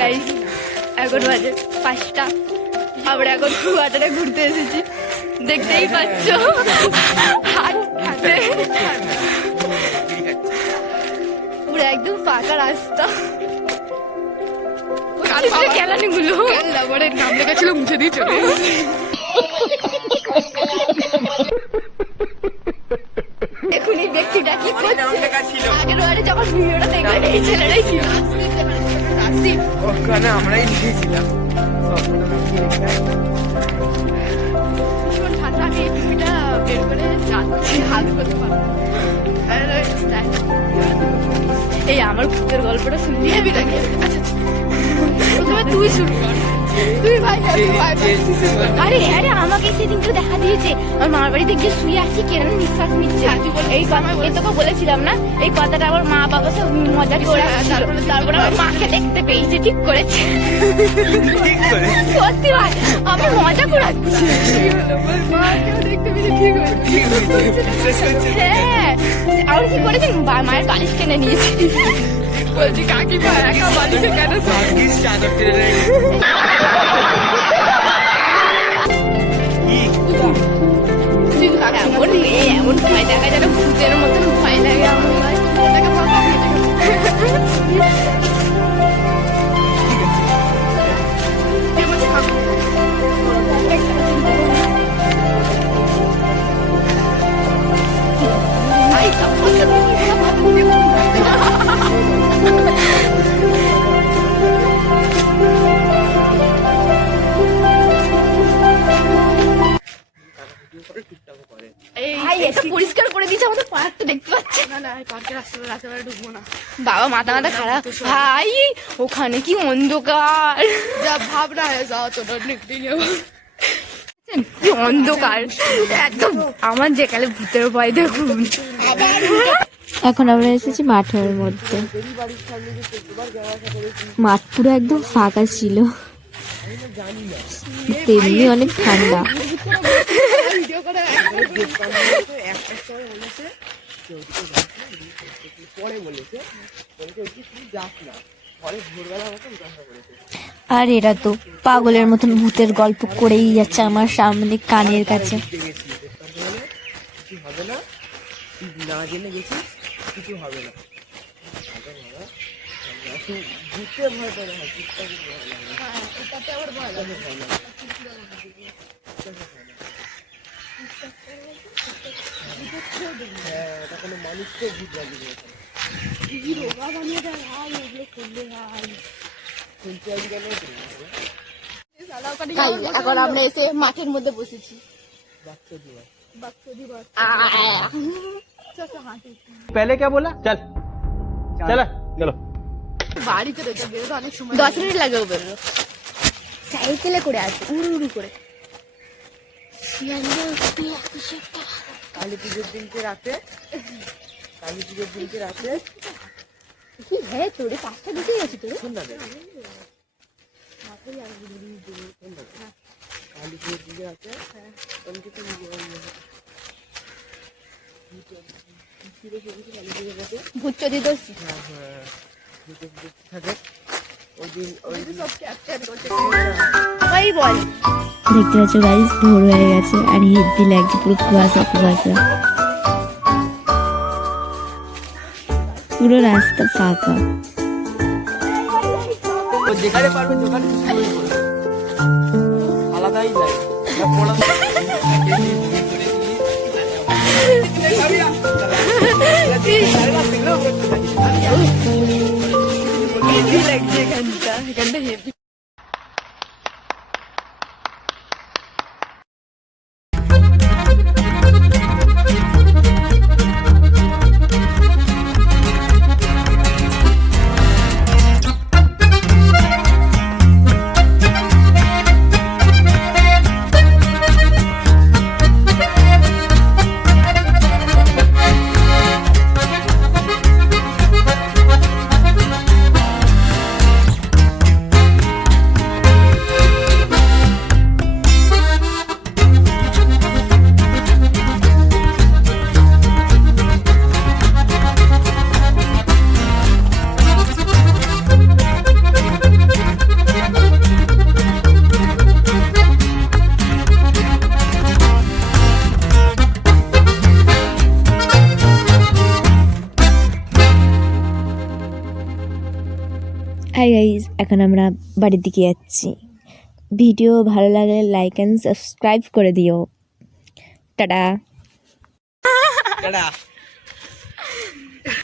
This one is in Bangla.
গাইস এখন বাজে পাঁচটা। আমরা এখন কুয়াটারে ঘুরতে এসেছি। দেখতেই পাচ্ছ। হাতে পুরো একদম ফাঁকা রাস্তা। কেলানি গুলো লাভারের নাম লেখা ছিল মুছে দিয়ে চলে গেছে। দেখুন এই ব্যক্তিটা কি আগের বারে যখন ভিডিওটা দেখলেন এই ছেলেটাই ছিল। আসিফ ওখানে আমরাই নিয়েছিলাম ভীষণ ঠান্ডা আমি এই টুপিটা বের করে যাচ্ছি হাত করতে পারব। এই আমার ভূতের গল্পটা শুনলি আমি আচ্ছা আচ্ছা। প্রথমে তুই শুরু কর। তুই ভাই। আরে আরে আমাকে সেদিন তো দেখা দিয়েছে। আমার মামার বাড়িতে গিয়ে শুয়ে আছি কেন নিঃশ্বাস নিচ্ছে? এই কথা তোকে বলেছিলাম না? এই কথাটা আমার মা বাবা সব মজা করে আসছিল। তারপরে আমার মাকে দেখতে পেয়েছে ঠিক করেছে। সত্যি ভাই আমি মজা করাচ্ছি হ্যাঁ। আর কি করেছেন মায়ের বালিশ কিনে নিয়েছি। বলছি কাকিমা একা বাড়িতে কেন? ভাগ্যিস চাদর টেনে এমন মেয়ে এমন ভয় দেখা যেন ভূতের মতন বাবা মাথা মাথা খারাপ। ভাই ওখানে কি অন্ধকার? যা ভাবনা হয়ে যাও তো দেখতে যাব কি অন্ধকার? একদম আমার যেকালে ভূতের ভয় দেখুন। এখন আমরা এসেছি মাঠের মধ্যে। মাঠ পুরো একদম ফাঁকা ছিল। তেমনি অনেক ঠান্ডা। পরে বলেছে। বলেছে তুই যাস না। পরে ভোরবেলা মতো জিজ্ঞাসা করেছে আর এরা তো পাগলের মতন ভূতের গল্প করেই যাচ্ছে আমার সামনে কানের কাছে। হবে না? তুই না জেনে গেছিস কিছু হবে না। হবে না, না? তুই ঘুরতে ভয় করে ভয় লাগে হ্যাঁ এটা কোনো মানুষকে ভূত লাগিয়ে দিয়েছে শুনতে আজকে নেই তো, ভাই, এখন আমরা এসে মাঠের মধ্যে বসেছি বাচ্চা দিয়ে पहले क्या बोला चल चला चलो বাড়িতে রেখে বেরোতে অনেক সময় দশ মিনিট লাগে ও বেরোলো সাইকেলে করে আছে উড়ু উড়ু করে কালী পুজোর দিনকে রাতে? কালী পুজোর দিনকে রাতে? কি হ্যাঁ তোরে পাঁচটা ঢুকে গেছি তোরে। কালী পুজোর দিনকে রাতে? আমি তো ভূত চোদি দোষী থাকে। দেখতে পাচ্ছ গাইজ ভোর হয়ে গেছে আর হিদ্দি লাগছে পুরো কুয়াশা কুয়াশা পুরো রাস্তা ফাঁকা। আলাদাই যায় হাই গাইজ এখন আমরা বাড়ির দিকে যাচ্ছি। ভিডিও ভালো লাগলে লাইক অ্যান্ড সাবস্ক্রাইব করে দিও। টাটা। টাটা।